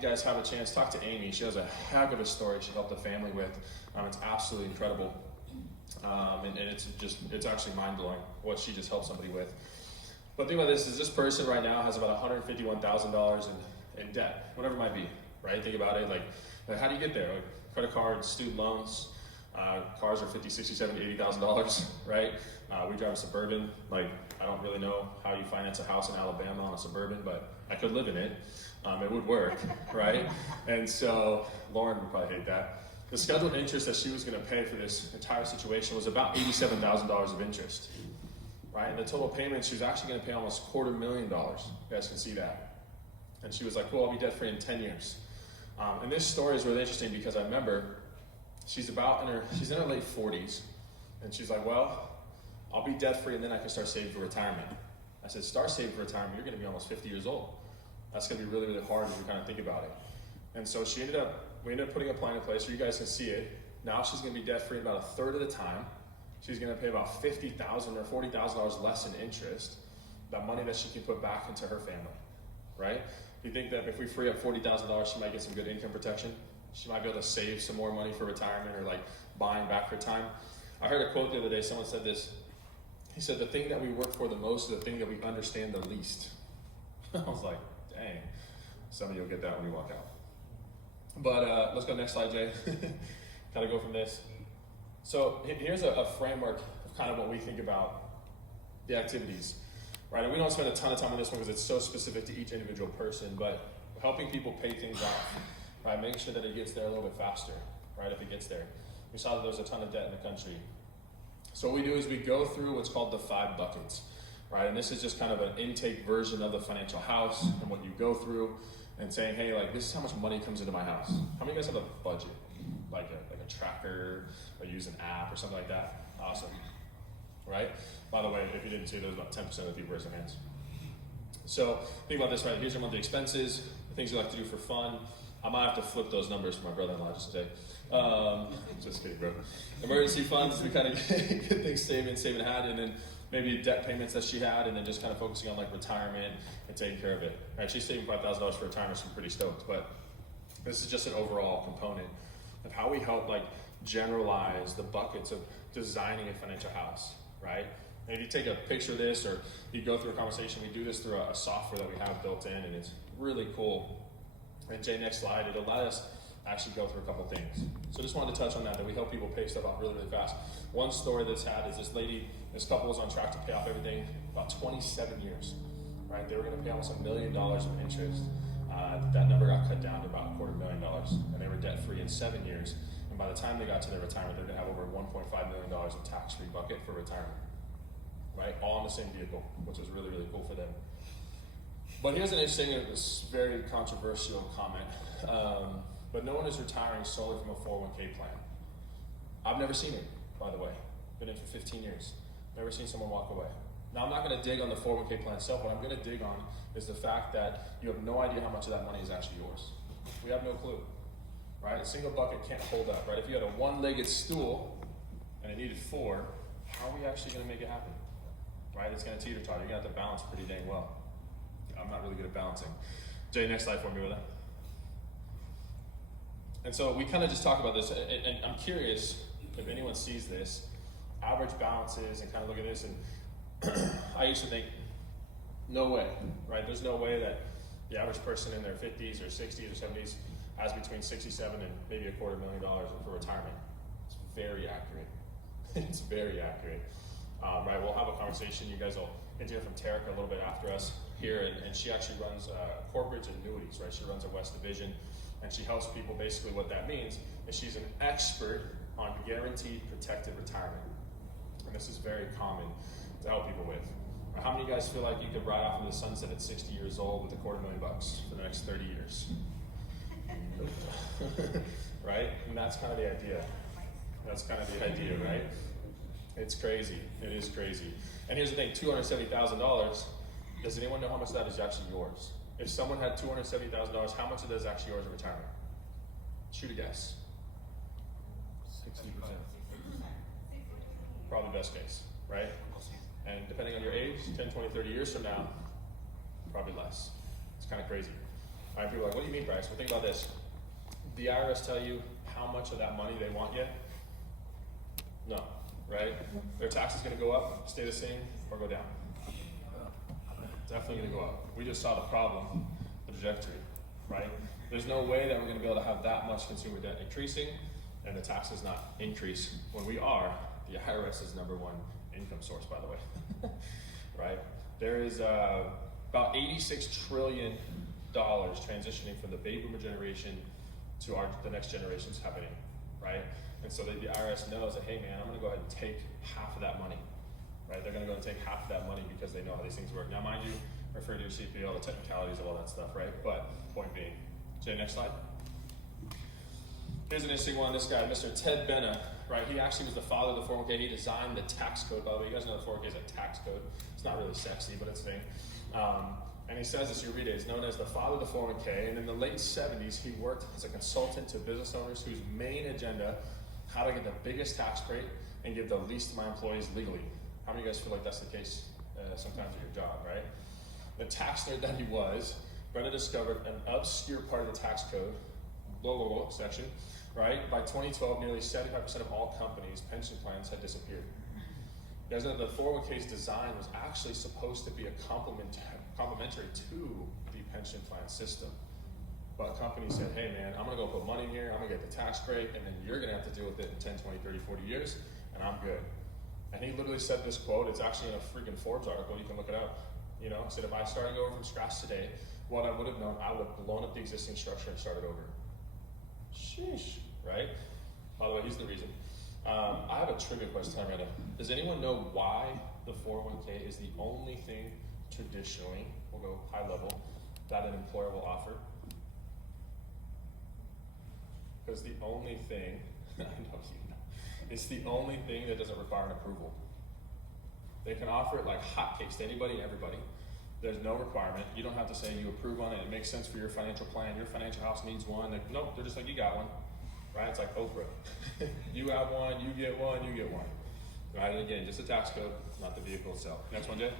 you guys have a chance, talk to Amy. She has a heck of a story she helped a family with. It's absolutely incredible. And it's actually mind-blowing what she just helped somebody with. But think about this, is this person right now has about $151,000 in debt, whatever it might be, right? Think about it, like how do you get there? Like credit cards, student loans, cars are $50,000, $60,000, $70,000, $80,000, right? We drive a Suburban. Like, I don't really know how you finance a house in Alabama on a Suburban, but I could live in it. It would work, right? And so Lauren would probably hate that. The scheduled interest that she was going to pay for this entire situation was about $87,000 of interest, right? And the total payment, she was actually going to pay almost $250,000. You guys can see that. And she was like, cool, I'll be debt-free in 10 years. And this story is really interesting because I remember she's in her late 40s, and she's like, well, I'll be debt-free and then I can start saving for retirement. I said, start saving for retirement, you're gonna be almost 50 years old. That's gonna be really, really hard if you kind of think about it. And so we ended up putting a plan in place so you guys can see it. Now she's gonna be debt-free about a third of the time. She's gonna pay about $50,000 or $40,000 less in interest, that money that she can put back into her family, right? You think that if we free up $40,000, she might get some good income protection? She might be able to save some more money for retirement or like buying back her time. I heard a quote the other day, someone said this. He said, the thing that we work for the most is the thing that we understand the least. I was like, dang. Some of you will get that when you walk out. But let's go next slide, Jay. Kind of go from this. So here's a framework of kind of what we think about the activities, right? And we don't spend a ton of time on this one because it's so specific to each individual person, but helping people pay things off, right? Making sure that it gets there a little bit faster, right? If it gets there. We saw that there's a ton of debt in the country. So what we do is we go through what's called the 5 buckets, right? And this is just kind of an intake version of the financial house and what you go through and saying, hey, like this is how much money comes into my house. How many of you guys have a budget? Like a tracker or use an app or something like that? Awesome, right? By the way, if you didn't see, there's about 10% of the people raise their hands. So think about this, right? Here's your monthly expenses, the things you like to do for fun. I might have to flip those numbers for my brother-in-law just today. Just kidding, bro. Emergency funds, we kind of get things saving had, and then maybe debt payments that she had, and then just kind of focusing on like retirement and taking care of it. Right? She's saving $5,000 for retirement, so I'm pretty stoked. But this is just an overall component of how we help like generalize the buckets of designing a financial house, right? And if you take a picture of this, or you go through a conversation, we do this through a software that we have built in, and it's really cool. And Jay, next slide, it'll let us actually go through a couple things. So just wanted to touch on that we help people pay stuff off really, really fast. One story that's had is this couple was on track to pay off everything about 27 years, right? They were gonna pay almost $1 million of interest. That number got cut down to about $250,000, and they were debt free in 7 years. And by the time they got to their retirement, they're gonna have over $1.5 million in tax-free bucket for retirement, right? All in the same vehicle, which was really, really cool for them. But here's an interesting, this very controversial comment. But no one is retiring solely from a 401k plan. I've never seen it, by the way. Been in for 15 years. Never seen someone walk away. Now, I'm not going to dig on the 401k plan itself. What I'm going to dig on is the fact that you have no idea how much of that money is actually yours. We have no clue, right? A single bucket can't hold up, right? If you had a one-legged stool and it needed 4, how are we actually going to make it happen, right? It's going to teeter-totter. You're going to have to balance pretty dang well. I'm not really good at balancing. Jay, next slide for me with that. And so we kind of just talk about this, and I'm curious if anyone sees this, average balances, and kind of look at this, and I used to think, no way, right? There's no way that the average person in their 50s or 60s or 70s has between 67 and maybe $250,000 for retirement. It's very accurate. It's very accurate. Right, we'll have a conversation. You guys will get to hear from Terica a little bit after us here, and she actually runs corporate annuities, right? She runs a West Division, and she helps people. Basically what that means is she's an expert on guaranteed protected retirement. And this is very common to help people with. How many of you guys feel like you could ride off into the sunset at 60 years old with $250,000 for the next 30 years? Right? And that's kind of the idea. That's kind of the idea, right? It's crazy. It is crazy. And here's the thing, $270,000, does anyone know how much of that is actually yours? If someone had $270,000, how much of that is actually yours in retirement? Shoot a guess. 60%. Probably best case, right? And depending on your age, 10, 20, 30 years from now, probably less. It's kind of crazy. Right, people are like, what do you mean, Bryce? Well, think about this. The IRS tell you how much of that money they want yet? No, right? Their tax is going to go up, stay the same, or go down. Definitely going to go up. We just saw the problem, the trajectory, right? There's no way that we're going to be able to have that much consumer debt increasing and the taxes not increase when we are the IRS's number one income source, by the way, right? There is about $86 trillion transitioning from the baby boomer generation to the next generations happening, right? And so the IRS knows that, hey man, I'm gonna go ahead and take half of that money, right? They're gonna go and take half of that money because they know how these things work. Now mind you, refer to your CPA, all the technicalities of all that stuff, right? But point being, Jay, next slide. Here's an interesting one. This guy, Mr. Ted Benna, right? He actually was the father of the 401k. He designed the tax code, by the way. You guys know the 401k is a tax code. It's not really sexy, but it's a thing. And he says this, you read it, he's known as the father of the 401k. And in the late 70s, he worked as a consultant to business owners whose main agenda, how to get the biggest tax break and give the least to my employees legally. How many of you guys feel like that's the case sometimes at your job, right? The tax nerd that he was, Brenna discovered an obscure part of the tax code, section, right? By 2012, nearly 75% of all companies' pension plans had disappeared. You guys know the 401k's design was actually supposed to be a complementary to the pension plan system. But companies said, hey man, I'm gonna go put money in here, I'm gonna get the tax break, and then you're gonna have to deal with it in 10, 20, 30, 40 years, and I'm good. And he literally said this quote, it's actually in a freaking Forbes article, you can look it up. You know, he said, if I started over from scratch today, what I would have known, I would have blown up the existing structure and started over. Sheesh, right? By the way, he's the reason. I have a trivia question right now. Does anyone know why the 401k is the only thing traditionally, we'll go high level, that an employer will offer? Because the only thing, I know you know, it's the only thing that doesn't require an approval. They can offer it like hotcakes to anybody and everybody. There's no requirement. You don't have to say you approve on it. It makes sense for your financial plan. Your financial house needs one. Nope, they're just like, you got one. Right? It's like Oprah. You have one, you get one, you get one. Right? And again, just a tax code, not the vehicle itself. Next one, Jay.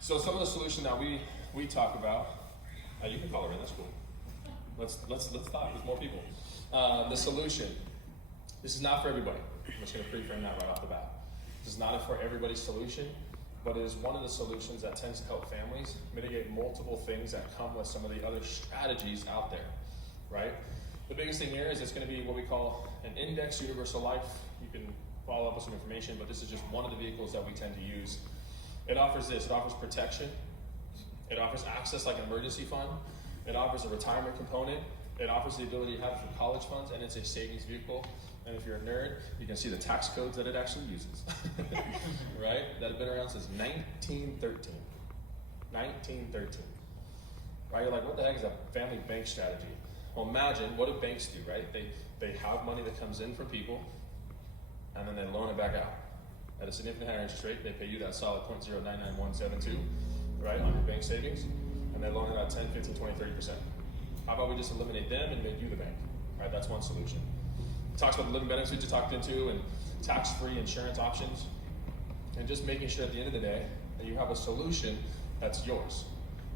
So some of the solution that we talk about, you can call her in, that's cool. Let's talk, there's more people. The solution, this is not for everybody. I'm just gonna pre-frame that right off the bat. This is not for everybody's solution, but it is one of the solutions that tends to help families mitigate multiple things that come with some of the other strategies out there, right? The biggest thing here is it's gonna be what we call an index universal life. You can follow up with some information, but this is just one of the vehicles that we tend to use. It offers this, it offers protection, it offers access like an emergency fund, it offers a retirement component, it offers the ability to have it for college funds, and it's a savings vehicle. And if you're a nerd, you can see the tax codes that it actually uses, right? That have been around since 1913. 1913. Right? You're like, what the heck is a family bank strategy? Well, imagine, what do banks do, right? They have money that comes in from people, and then they loan it back out. At a significantly higher interest rate, they pay you that solid 0.099172, right, on your bank savings, and they loan it out 10, 15, 20, 30%. How about we just eliminate them and make you the bank, right? That's one solution. It talks about the living benefits we just talked into and tax-free insurance options, and just making sure at the end of the day that you have a solution that's yours.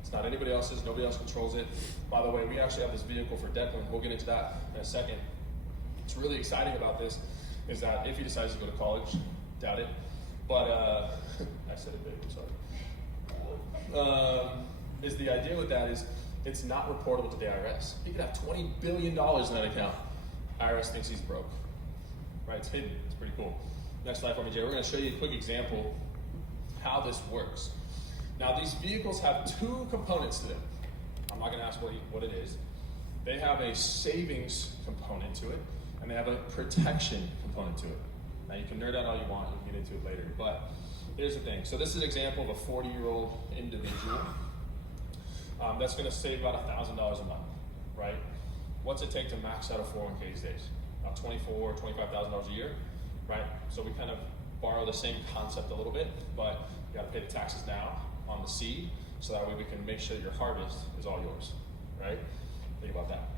It's not anybody else's, nobody else controls it. By the way, we actually have this vehicle for Declan. We'll get into that in a second. What's really exciting about this is that if he decides to go to college, doubt it, but I said it big, I'm sorry. Is the idea with that is it's not reportable to the IRS. He could have $20 billion in that account. IRS thinks he's broke, right? It's hidden, it's pretty cool. Next slide for me, Jay. We're gonna show you a quick example how this works. Now these vehicles have two components to them. I'm not gonna ask what it is. They have a savings component to it, and they have a protection component to it. Now you can nerd out all you want, you can get into it later, but here's the thing. So this is an example of a 40-year-old individual that's gonna save about $1,000 a month, right? What's it take to max out a 401k these days? About $24,000, $25,000 a year, right? So we kind of borrow the same concept a little bit, but you gotta pay the taxes now on the seed, so that way we can make sure that your harvest is all yours, right? Think about that.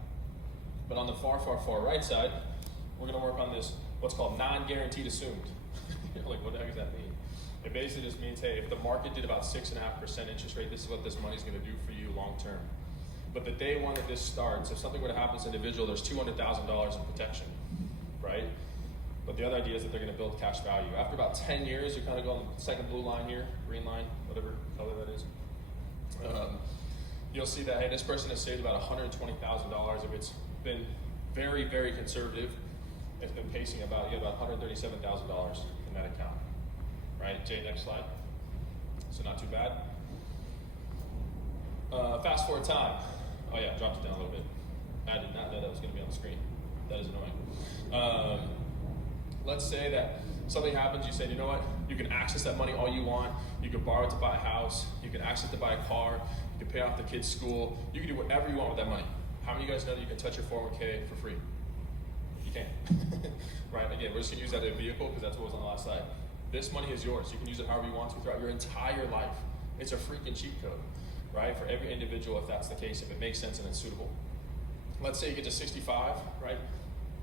But on the far, far, far right side, we're gonna work on this, what's called non-guaranteed assumed. You're like, what the heck does that mean? It basically just means, hey, if the market did about 6.5% interest rate, this is what this money's going to do for you long term. But the day one that this starts, if something were to happen to an individual, there's $200,000 in protection, right? But the other idea is that they're going to build cash value. After about 10 years, you kind of go on the second blue line here, green line, whatever color that is. You'll see that, hey, this person has saved about $120,000. If it's been very, very conservative, it's been pacing about, you get about $137,000 in that account. Right, Jay, next slide. So not too bad. Fast forward time. Oh yeah, dropped it down a little bit. I did not know that was going to be on the screen. That is annoying. Let's say that something happens, you say, you know what, you can access that money all you want. You can borrow it to buy a house. You can access it to buy a car. You can pay off the kids' school. You can do whatever you want with that money. How many of you guys know that you can touch your 401k for free? You can. Right, again, we're just going to use that as a vehicle because that's what was on the last slide. This money is yours. You can use it however you want to throughout your entire life. It's a freaking cheat code, right? For every individual, if that's the case, if it makes sense and it's suitable. Let's say you get to 65, right?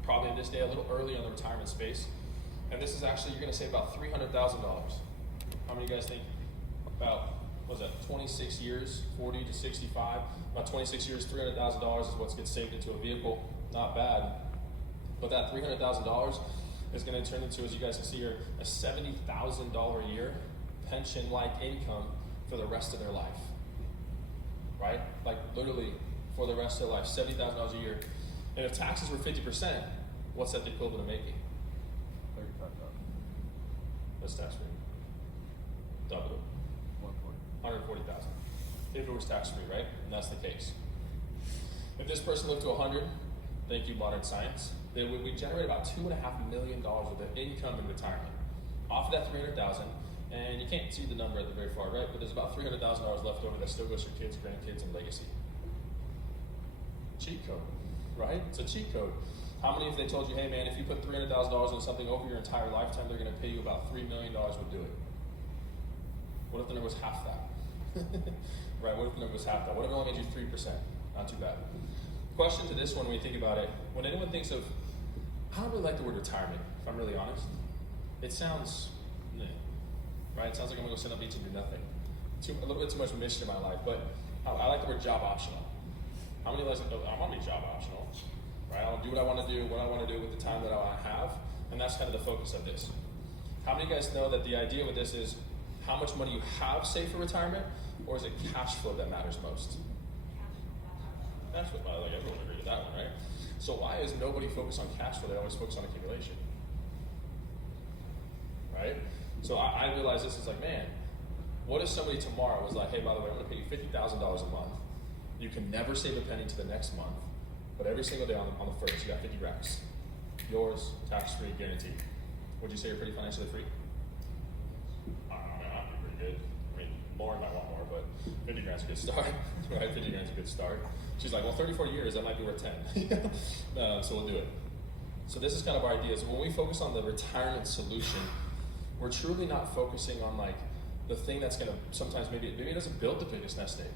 Probably in this day, a little early on the retirement space. And this is actually, you're gonna save about $300,000. How many of you guys think about, what was that, 26 years, 40 to 65? About 26 years, $300,000 is what gets saved into a vehicle. Not bad. But that $300,000 is going to turn into, as you guys can see here, a $70,000 a year pension-like income for the rest of their life. Right? Like literally for the rest of their life, $70,000 a year. And if taxes were 50%, what's that the equivalent of making? $35,000. That's tax-free. Double it. $140,000. If it was tax-free, right? And that's the case. If this person lived to 100, thank you, modern science, then we generate about $2.5 million of the income in retirement off of that $300,000, and you can't see the number at the very far right, but there's about $300,000 left over that still goes to kids, grandkids, and legacy. Cheat code, right? It's a cheat code. How many, if they told you, hey man, if you put $300,000 into something over your entire lifetime, they're going to pay you about $3 million would do it? What if the number was half that? Right? What if the number was half that? What if it only made you 3%? Not too bad. Question to this one when you think about it. When anyone thinks of, I don't really like the word retirement, if I'm really honest. It sounds, right? It sounds like I'm gonna go sit on the beach and do nothing. A little bit too much mission in my life, but I like the word job optional. How many of you guys, I want to be job optional, right? I'll do what I want to do, with the time that I want to have, and that's kind of the focus of this. How many of you guys know that the idea with this is how much money you have saved for retirement, or is it cash flow that matters most? That's what, like, everyone would agree with that one, right? So why is nobody focused on cash flow? They always focus on accumulation, right? So I realize this is like, man, what if somebody tomorrow was like, hey, by the way, I'm gonna pay you $50,000 a month. You can never save a penny to the next month, but every single day on the first, you got 50 racks. Yours, tax-free, guaranteed. Would you say you're pretty financially free? I don't know, I'd be pretty good. I mean, Lauren might want more, but 50 grand's a good start, right? 50 grand's a good start. She's like, well, 34 years, that might be worth 10. So we'll do it. So this is kind of our idea. So when we focus on the retirement solution, we're truly not focusing on like the thing that's gonna, sometimes maybe it doesn't build the biggest nest egg,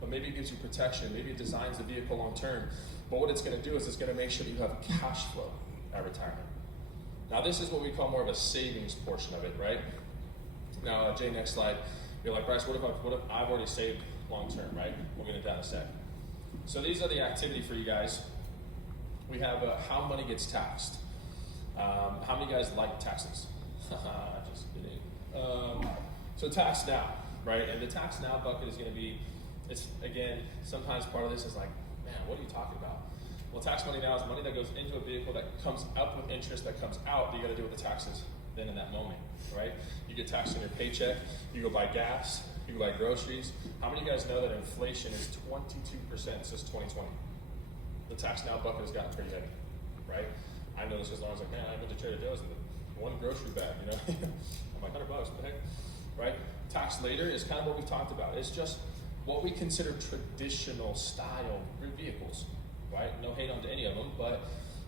but maybe it gives you protection, maybe it designs the vehicle long term. But what it's gonna do is it's gonna make sure that you have cash flow at retirement. Now this is what we call more of a savings portion of it, right? Now, Jay, next slide. You're like, Bryce, what if I've already saved long term, right? We'll get into that in a sec. So these are the activity for you guys. We have how money gets taxed. How many guys like taxes? Just kidding. So tax now, right? And the tax now bucket is going to be, it's again, sometimes part of this is like, man, what are you talking about? Well, tax money now is money that goes into a vehicle that comes up with interest that comes out that you got to do with the taxes then in that moment, right? You get taxed on your paycheck, you go buy gas, you go buy groceries. How many of you guys know that inflation is 22% since 2020? The tax now bucket has gotten pretty heavy, right? I know this because Lauren's like, man, I went to Trader Joe's and one grocery bag, you know? I'm like, $100, what the heck, right? Tax later is kind of what we've talked about. It's just what we consider traditional style vehicles, right? No hate on to any of them, but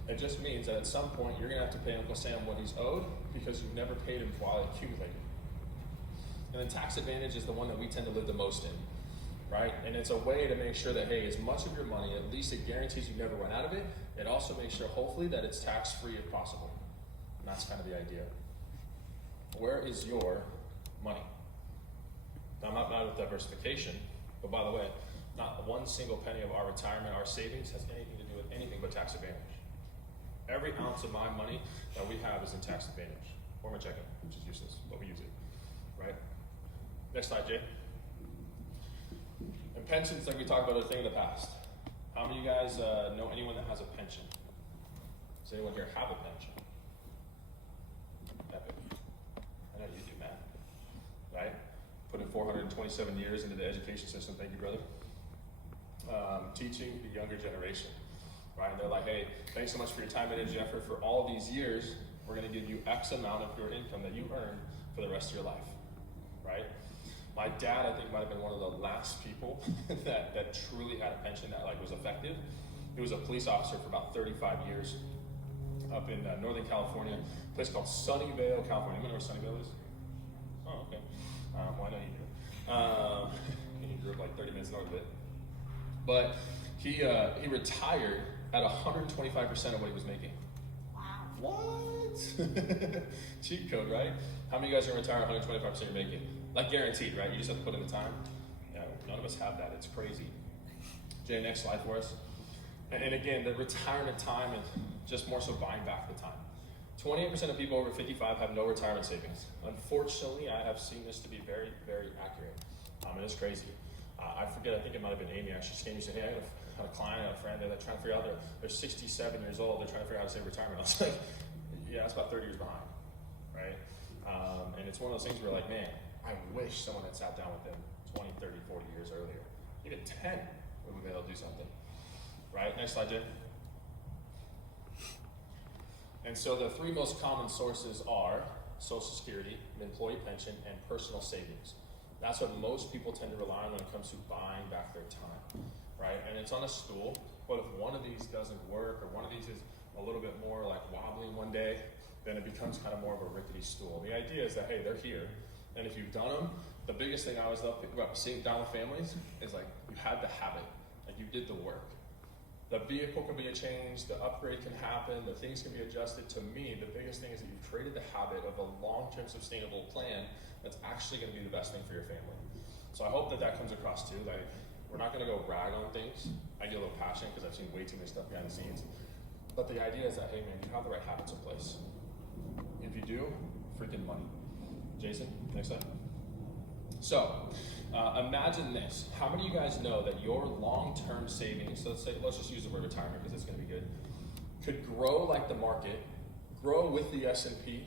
it just means that at some point you're gonna have to pay Uncle Sam what he's owed because you've never paid him while it accumulated. And then tax advantage is the one that we tend to live the most in, right? And it's a way to make sure that, hey, as much of your money, at least it guarantees you never run out of it. It also makes sure, hopefully, that it's tax-free if possible. And that's kind of the idea. Where is your money. Now, I'm not mad with diversification, but by the way, not one single penny of our retirement, our savings, has anything to do with anything but tax advantage. Every ounce of my money that we have is in tax advantage, or my checking, which is useless, but we use it, right? Next slide, Jay. And pensions, like we talked about, are a thing of the past. How many of you guys know anyone that has a pension? Does anyone here have a pension? Epic. I know you do, man. Right? Put in 427 years into the education system. Thank you, brother. Teaching the younger generation. Right? And they're like, hey, thanks so much for your time, energy, effort. For all these years, we're going to give you X amount of your income that you earn for the rest of your life. Right? My dad, I think, might have been one of the last people that truly had a pension that like was effective. He was a police officer for about 35 years up in Northern California, a place called Sunnyvale, California. You know where Sunnyvale is? Oh, okay. Well, I know you do. He grew up like 30 minutes north of it. But he retired at 125% of what he was making. Wow. What? Cheat code, right? How many of you guys are going to retire 125% you're making? Like guaranteed, right? You just have to put in the time. Yeah, none of us have that. It's crazy. Jay, next slide for us. And again, the retirement time and just more so buying back the time. 28% of people over 55 have no retirement savings. Unfortunately, I have seen this to be very, very accurate. And it's crazy. I forget, I think it might have been Amy actually came and said, hey, I had a client, a friend, they're trying to figure out, they're 67 years old, they're trying to figure out how to save retirement. I was like, yeah, that's about 30 years behind, right? And it's one of those things where like, man, I wish someone had sat down with them 20, 30, 40 years earlier. Even 10, we would be able to do something. Right, next slide, Jay. And so the three most common sources are Social Security, employee pension, and personal savings. That's what most people tend to rely on when it comes to buying back their time, right? And it's on a stool, but if one of these doesn't work, or one of these is a little bit more like wobbling one day, then it becomes kind of more of a rickety stool. The idea is that, hey, they're here, and if you've done them, the biggest thing I always love about sitting down with families is like, you had the habit, like you did the work. The vehicle can be a change, the upgrade can happen, the things can be adjusted. To me, the biggest thing is that you've created the habit of a long-term sustainable plan that's actually going to be the best thing for your family. So I hope that that comes across too. Like, we're not going to go rag on things. I get a little passionate because I've seen way too much stuff behind the scenes. But the idea is that, hey man, you have the right habits in place. If you do, freaking money. Jason, next slide. So, imagine this. How many of you guys know that your long-term savings, let's just use the word retirement because it's going to be good, could grow like the market, grow with the S&P,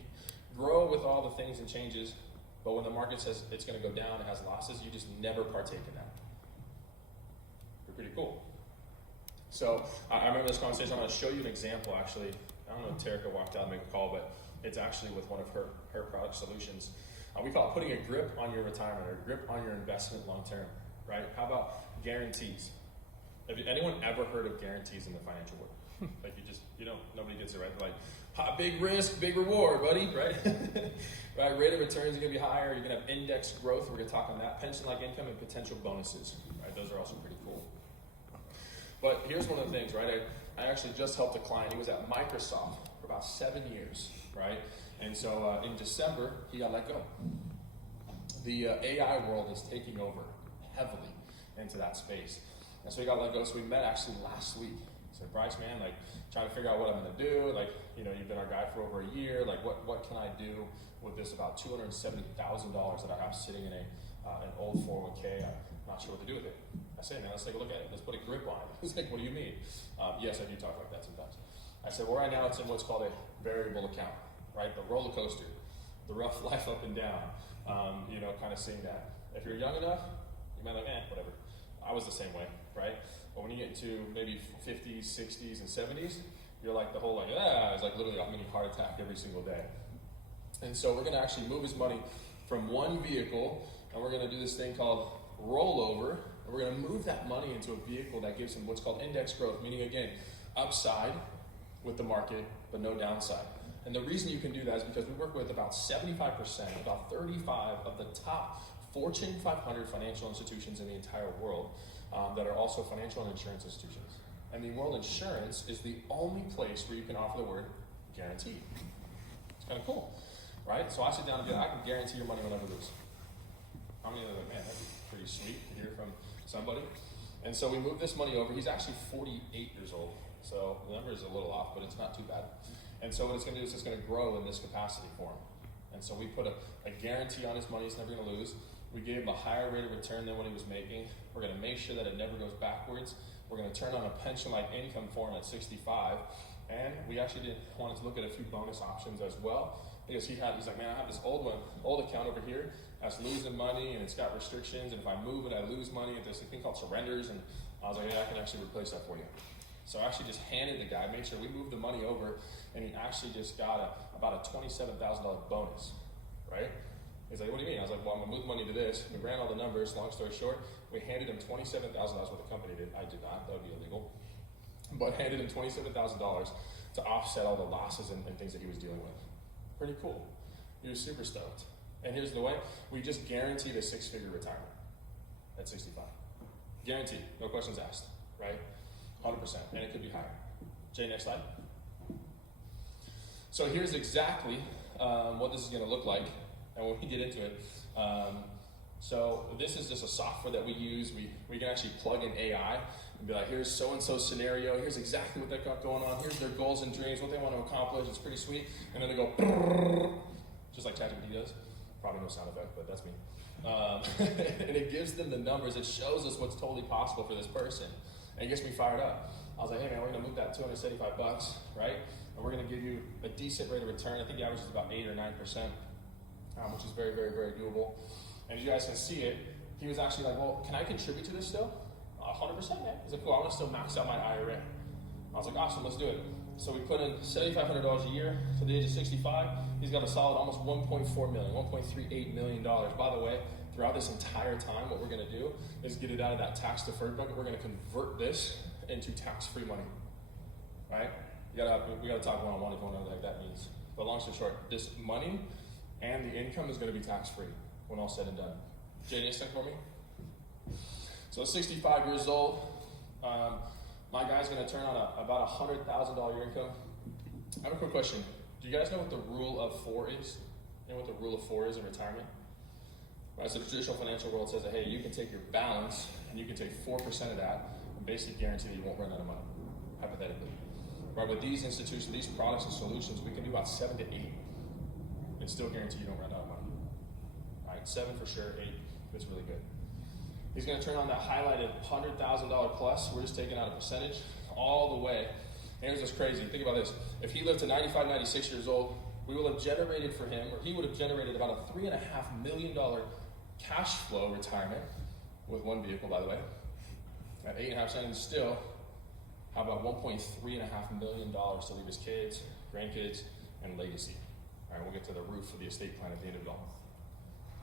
grow with all the things and changes, but when the market says it's going to go down, it has losses, you just never partake in that. Pretty cool. So, I remember this conversation. I'm going to show you an example, actually. I don't know if Terica walked out and made a call, but it's actually with one of her product solutions. We call it putting a grip on your retirement or a grip on your investment long term, right? How about guarantees? Have anyone ever heard of guarantees in the financial world? Like nobody gets it, right? They're like, big risk, big reward, buddy, right? Right, rate of returns are gonna be higher, you're gonna have index growth, we're gonna talk on that, pension-like income and potential bonuses, right? Those are also pretty cool. But here's one of the things, right? I actually just helped a client, he was at Microsoft for about 7 years, right? And so in December, he got let go. The AI world is taking over heavily into that space. And so he got let go. So we met actually last week. He said, Bryce, man, like trying to figure out what I'm going to do. Like, you've been our guy for over a year. Like, what can I do with this about $270,000 that I have sitting in an old 401k? I'm not sure what to do with it. I said, man, let's take a look at it. Let's put a grip on it. He's like, what do you mean? Yes, I do talk like that sometimes. I said, well, right now it's in what's called a variable account. Right, the roller coaster, the rough life up and down, kind of seeing that. If you're young enough, you might like, whatever. I was the same way, right? But when you get to maybe 50s, 60s, and 70s, you're like the whole it's like literally a mini heart attack every single day. And so we're going to actually move his money from one vehicle, and we're going to do this thing called rollover, and we're going to move that money into a vehicle that gives him what's called index growth, meaning again, upside with the market, but no downside. And the reason you can do that is because we work with about 75%, about 35 of the top Fortune 500 financial institutions in the entire world that are also financial and insurance institutions. And the world insurance is the only place where you can offer the word guarantee. It's kind of cool, right? So I sit down and be like, I can guarantee your money will never lose. How many of them are like, man, that'd be pretty sweet to hear from somebody? And so we moved this money over. He's actually 48 years old. So the number is a little off, but it's not too bad. And so what it's going to do is it's going to grow in this capacity for him. And so we put a guarantee on his money he's never going to lose. We gave him a higher rate of return than what he was making. We're going to make sure that it never goes backwards. We're going to turn on a pension-like income for him at 65. And we actually wanted to look at a few bonus options as well. Because he's like, man, I have this old account over here that's losing money and it's got restrictions. And if I move it, I lose money. And there's a thing called surrenders. And I was like, yeah, I can actually replace that for you. So I actually just handed the guy, made sure we moved the money over, and he actually just got about a $27,000 bonus, right? He's like, what do you mean? I was like, well, I'm gonna move the money to this. We ran all the numbers, long story short, we handed him $27,000, what the company did. I did not, that would be illegal. But handed him $27,000 to offset all the losses and things that he was dealing with. Pretty cool. He was super stoked. And here's the way, we just guaranteed a 6-figure retirement at 65. Guaranteed, no questions asked, right? 100%, and it could be higher. Jay, next slide. So here's exactly what this is going to look like, and when we get into it. So this is just a software that we use. We can actually plug in AI and be like, here's so-and-so scenario, here's exactly what they got going on, here's their goals and dreams, what they want to accomplish, it's pretty sweet. And then they go, just like ChatGPT does. Probably no sound effect, but that's me. And it gives them the numbers, it shows us what's totally possible for this person. And it gets me fired up. I was like, hey man, we're gonna move that $275, right? And we're gonna give you a decent rate of return. I think the average is about 8 or 9%, which is very, very, very doable. And as you guys can see it, he was actually like, well, can I contribute to this still? 100%, man. He's like, cool, I wanna still max out my IRA. I was like, awesome, let's do it. So we put in $7,500 a year to the age of 65. He's got a solid almost $1.4 million, $1.38 million. By the way, throughout this entire time, what we're gonna do is get it out of that tax deferred bucket. We're gonna convert this into tax-free money, right? We gotta talk one-on-one if you wanna know what that means. But long story short, this money and the income is gonna be tax-free when all said and done. Jay, next thing for me. So 65 years old, my guy's gonna turn on about a $100,000 income. I have a quick question. Do you guys know what the rule of 4 is? You know what the rule of 4 is in retirement? Right, so the traditional financial world says that, hey, you can take your balance and you can take 4% of that and basically guarantee that you won't run out of money, hypothetically. Right, with these institutions, these products and solutions, we can do about 7 to 8 and still guarantee you don't run out of money. All right, 7 for sure, 8, it's really good. He's gonna turn on that highlighted $100,000 plus. We're just taking out a percentage all the way. And here's what's crazy, think about this. If he lived to 95, 96 years old, we will have generated for him, or he would have generated about a $3.5 million cash flow retirement with one vehicle, by the way. At 8.5 cents still, how about $1.3 million to leave his kids, grandkids, and legacy? All right, we'll get to the roof of the estate plan at the end of it all.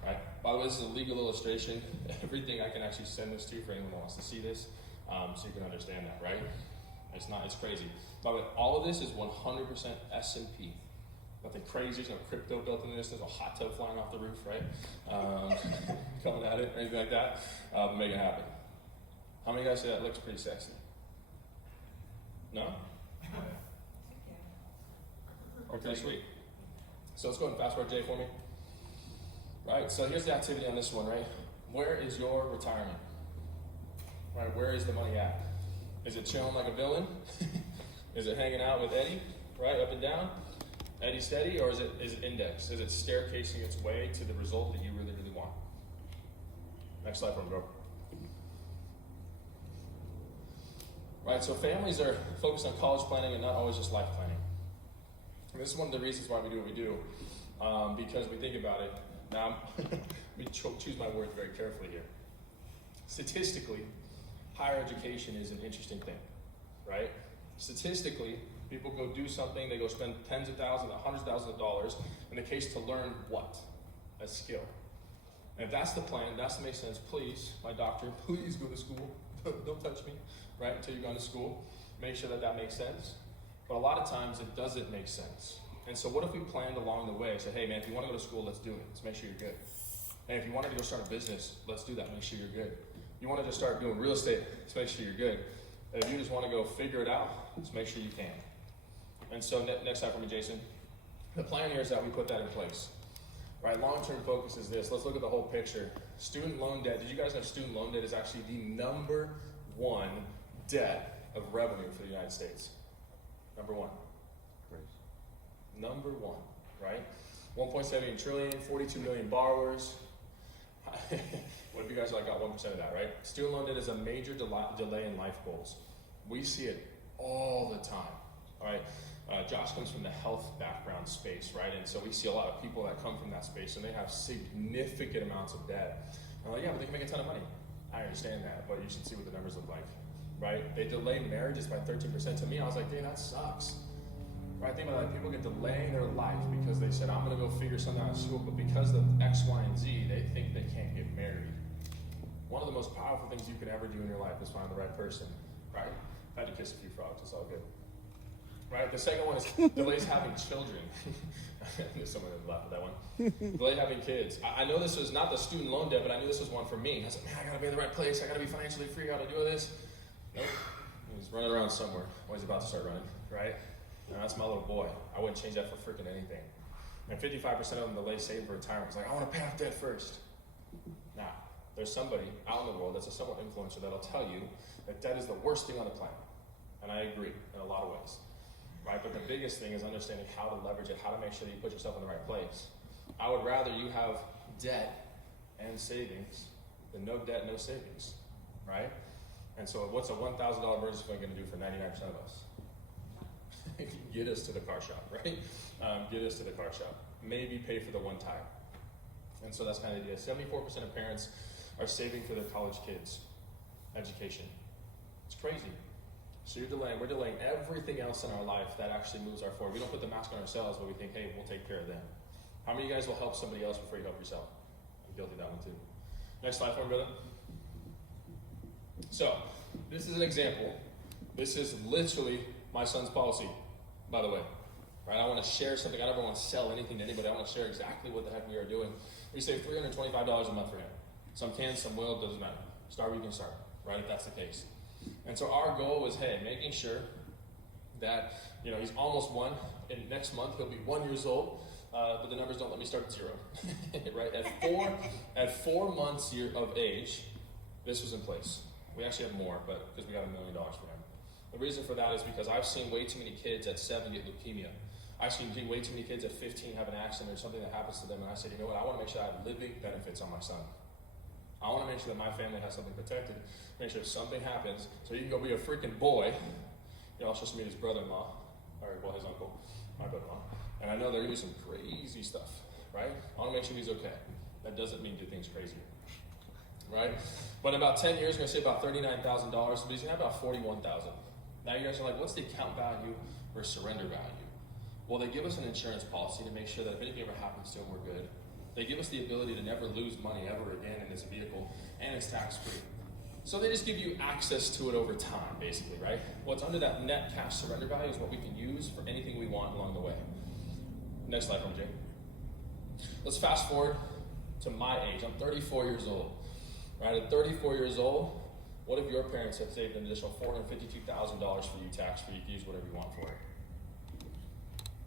All right. By the way, this is a legal illustration. Everything I can actually send this to for anyone who wants to see this, so you can understand that, right? It's crazy. By the way, all of this is 100% S&P. Nothing crazy, there's no crypto built into this, there's a hot tub flying off the roof, right? Coming at it, anything like that, make it happen. How many of you guys say that looks pretty sexy? No? Or pretty sweet. So let's go ahead and fast forward Jay for me. Right, so here's the activity on this one, right? Where is your retirement? Right, where is the money at? Is it chilling like a villain? Is it hanging out with Eddie, right, up and down? Eddie steady, or is it indexed? Is it staircasing its way to the result that you really, really want? Next slide for me, bro. Right, so families are focused on college planning and not always just life planning. And this is one of the reasons why we do what we do, because we think about it. Now, let me choose my words very carefully here. Statistically, higher education is an interesting thing, right? Statistically, people go do something, they go spend tens of thousands, hundreds of thousands of dollars in the case to learn what? A skill. And if that's the plan, that's to make sense, please, my doctor, please go to school. Don't touch me, right, until you've gone to school. Make sure that makes sense. But a lot of times it doesn't make sense. And so what if we planned along the way, said, hey man, if you want to go to school, let's do it. Let's make sure you're good. And if you wanted to go start a business, let's do that, make sure you're good. You want to just start doing real estate, let's make sure you're good. And if you just want to go figure it out, let's make sure you can. And so next slide for me, Jason. The plan here is that we put that in place. Right, long-term focus is this. Let's look at the whole picture. Student loan debt. Did you guys know student loan debt is actually the number one debt of revenue for the United States? Number one. Number one, right? 1.7 trillion, 42 million borrowers. What if you guys got 1% of that, right? Student loan debt is a major delay in life goals. We see it all the time, all right? Josh comes from the health background space, right? And so we see a lot of people that come from that space and they have significant amounts of debt. I'm like, yeah, but they can make a ton of money. I understand that, but you should see what the numbers look like, right? They delay marriages by 13%. To me, I was like, dang, that sucks. Right? Think about that. People get delaying their life because they said, I'm going to go figure something out in school, but because of X, Y, and Z, they think they can't get married. One of the most powerful things you can ever do in your life is find the right person, right? I had to kiss a few frogs, it's all good. Right? The second one is delays having children. I knew someone would laugh at that one. Delay having kids. I know this was not the student loan debt, but I knew this was one for me. I was like, man, I got to be in the right place. I got to be financially free. I got to do this. Nope. He's running around somewhere. Well, he's about to start running, right? That's my little boy. I wouldn't change that for freaking anything. And 55% of them delay saving for retirement. It's like, I want to pay off debt first. Now, there's somebody out in the world that's a somewhat influencer that'll tell you that debt is the worst thing on the planet. And I agree in a lot of ways. Right? But the biggest thing is understanding how to leverage it, how to make sure that you put yourself in the right place. I would rather you have debt and savings than no debt, no savings. Right? And so what's a $1,000 emergency fund going to do for 99% of us? Get us to the car shop, right? Get us to the car shop. Maybe pay for the one tire. And so that's kind of the idea. 74% of parents are saving for their college kids' education. It's crazy. So we're delaying everything else in our life that actually moves our forward. We don't put the mask on ourselves, but we think, hey, we'll take care of them. How many of you guys will help somebody else before you help yourself? I'm guilty of that one too. Next slide for me, brother. So, this is an example. This is literally my son's policy, by the way. Right? I want to share something. I never want to sell anything to anybody. I want to share exactly what the heck we are doing. We save $325 a month for him. Some can, some will, doesn't matter. Start where you can start, right, if that's the case. And so our goal was, hey, making sure that, he's almost one, and next month he'll be 1 year old, but the numbers don't let me start at 0, right? At 4 months of age, this was in place. We actually have more, but because we got $1 million for him. The reason for that is because I've seen way too many kids at 7 get leukemia. I've seen way too many kids at 15 have an accident or something that happens to them, and I said, you know what, I want to make sure I have living benefits on my son. I want to make sure that my family has something protected, make sure if something happens, so you can go be a freaking boy. You'll also meet his brother-in-law, or his uncle, my brother-in-law. And I know they're going to do some crazy stuff, right? I want to make sure he's okay. That doesn't mean do things crazy, right? But in about 10 years, we're going to save about $39,000, but he's going to have about $41,000. Now you guys are like, what's the account value versus surrender value? Well, they give us an insurance policy to make sure that if anything ever happens to him, we're good. They give us the ability to never lose money ever again in this vehicle, and it's tax-free. So they just give you access to it over time, basically, right? What's under that net cash surrender value is what we can use for anything we want along the way. Next slide from Jay. Let's fast forward to my age. I'm 34 years old. Right? At 34 years old, what if your parents had saved an additional $452,000 for you tax-free? You can use whatever you want for it.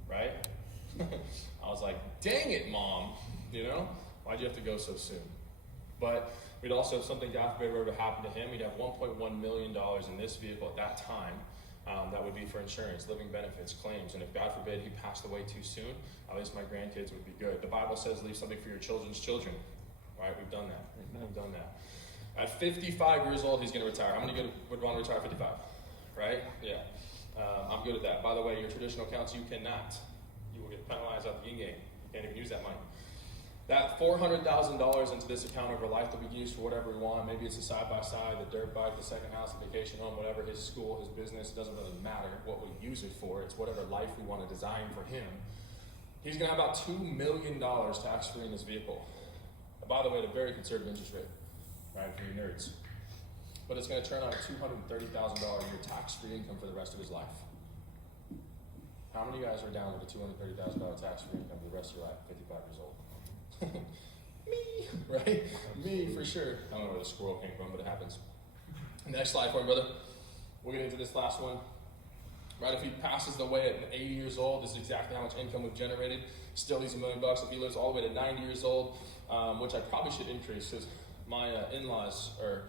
Right? I was like, dang it, Mom. Why'd you have to go so soon? But we'd also have something, God forbid, were to happen to him. We'd have $1.1 million in this vehicle at that time. That would be for insurance, living benefits, claims. And if, God forbid, he passed away too soon, at least my grandkids would be good. The Bible says leave something for your children's children. Right? We've done that. We've done that. At 55 years old, he's going to retire. How many would want to retire at 55? Right? Yeah. I'm good at that. By the way, your traditional accounts, you cannot. You will get penalized out the in-game. You can't even use that money. That $400,000 into this account over life that we can use for whatever we want. Maybe it's a side-by-side, the dirt bike, the second house, the vacation home, whatever, his school, his business. It doesn't really matter what we use it for. It's whatever life we want to design for him. He's going to have about $2 million tax-free in this vehicle. And by the way, at a very conservative interest rate, right, for you nerds. But it's going to turn on a $230,000 a year tax-free income for the rest of his life. How many of you guys are down with a $230,000 tax-free income for the rest of your life, 55 years old? Me, right? Me, for sure. I don't know where the squirrel came from, but it happens. Next slide for me, brother. We'll get into this last one. Right, if he passes away at 80 years old, this is exactly how much income we've generated. Still needs $1 million. If he lives all the way to 90 years old, which I probably should increase, because My in-laws are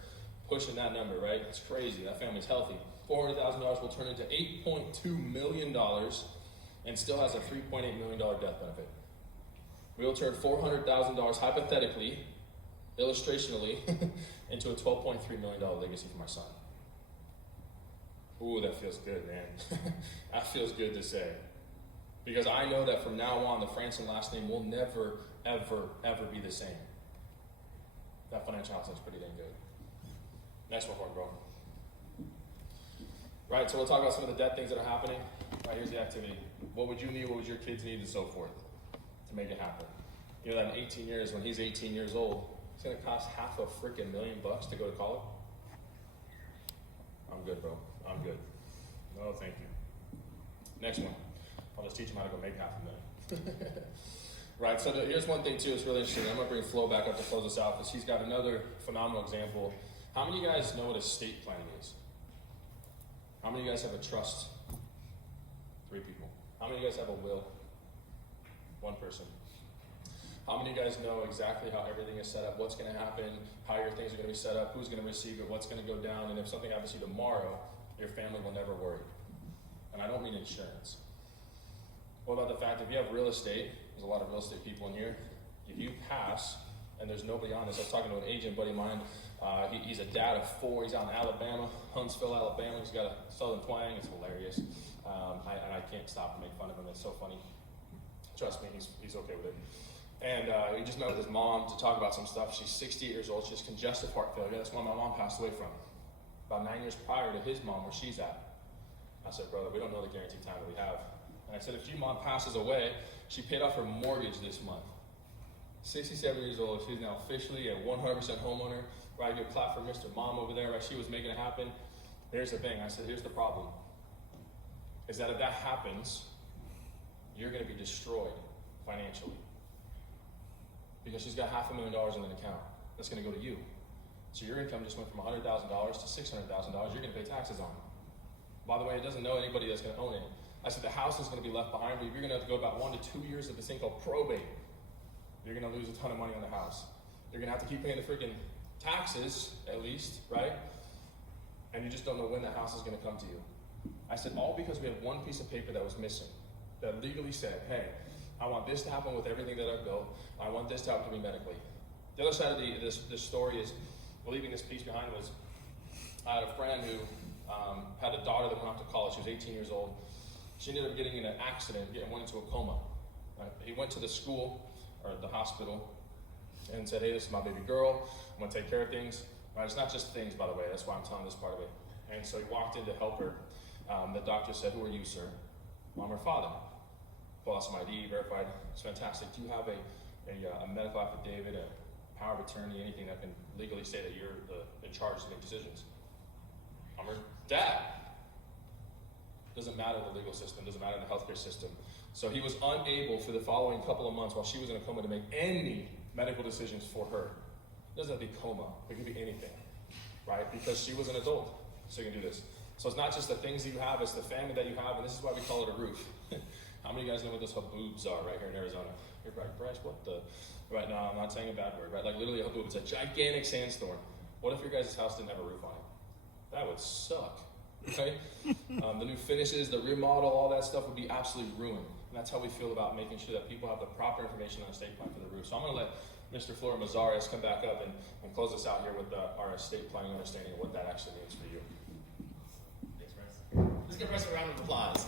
pushing that number, right? It's crazy. That family's healthy. $400,000 will turn into $8.2 million and still has a $3.8 million death benefit. We'll turn $400,000 hypothetically, illustrationally, into a $12.3 million legacy for my son. Ooh, that feels good, man. That feels good to say. Because I know that from now on, the Franson last name will never, ever, ever be the same. That financial house is pretty dang good. Next one, bro. Right, so we'll talk about some of the debt things that are happening. Right, here's the activity. What would you need, what would your kids need, and so forth to make it happen? You know that in 18 years, when he's 18 years old, it's gonna cost half a freaking $1 million to go to college? I'm good, bro. I'm good. No, thank you. Next one. I'll just teach him how to go make $500,000. Right, so here's one thing too, it's really interesting. I'm gonna bring Flo back up to close us out because he's got another phenomenal example. How many of you guys know what estate planning is? How many of you guys have a trust? 3 people. How many of you guys have a will? 1 person. How many of you guys know exactly how everything is set up, what's gonna happen, how your things are gonna be set up, who's gonna receive it, what's gonna go down, and if something happens to you tomorrow, your family will never worry. And I don't mean insurance. What about the fact if you have real estate, there's a lot of real estate people in here, if you pass, and there's nobody on this, I was talking to an agent buddy of mine, he's a dad of 4, he's out in Alabama, Huntsville, Alabama, he's got a southern twang, it's hilarious, and I can't stop and make fun of him, it's so funny. Trust me, he's okay with it. And he just met with his mom to talk about some stuff. She's 68 years old, she has congestive heart failure, that's what my mom passed away from. About 9 years prior to his mom, where she's at. I said, brother, we don't know the guaranteed time that we have. And I said, if your mom passes away, she paid off her mortgage this month. 67 years old, she's now officially a 100% homeowner. Right, you clap for Mr. Mom over there, right? She was making it happen. Here's the thing, I said, here's the problem. Is that if that happens, you're gonna be destroyed financially. Because she's got $500,000 in an account that's gonna go to you. So your income just went from $100,000 to $600,000, you're gonna pay taxes on it. By the way, it doesn't know anybody that's gonna own it. I said the house is gonna be left behind, but you're gonna have to go about 1 to 2 years of this thing called probate. You're gonna lose a ton of money on the house. You're gonna have to keep paying the freaking taxes, at least, right? And you just don't know when the house is gonna come to you. I said, all because we had one piece of paper that was missing, that legally said, hey, I want this to happen with everything that I've built. I want this to happen to me medically. The other side of this story is, leaving this piece behind was, I had a friend who had a daughter that went off to college. She was 18 years old. She ended up getting in an accident and went into a coma. Right? He went to the school, or the hospital, and said, hey, this is my baby girl. I'm gonna take care of things. Right? It's not just things, by the way. That's why I'm telling this part of it. And so he walked in to help her. The doctor said, who are you, sir? Well, I'm her father. Pull out some ID, verified. It's fantastic. Do you have a medical affidavit, a power of attorney, anything that can legally say that you're in charge to make decisions? I'm her dad. Doesn't matter the legal system, doesn't matter the healthcare system. So he was unable for the following couple of months while she was in a coma to make any medical decisions for her. It doesn't have to be coma, it can be anything, right? Because she was an adult, so you can do this. So it's not just the things that you have, it's the family that you have, and this is why we call it a roof. How many of you guys know what those haboobs are right here in Arizona? You're right, Bryce, what the? Right now, I'm not saying a bad word, right? Like literally a haboob, it's a gigantic sandstorm. What if your guys' house didn't have a roof on it? That would suck, okay? The new finishes, the remodel, all that stuff would be absolutely ruined. And that's how we feel about making sure that people have the proper information on estate plan for the roof. So I'm gonna let Mr. Flora Mazares come back up and close us out here with our estate planning understanding of what that actually means for you. Thanks, Bryce. Let's give Bryce a round of applause.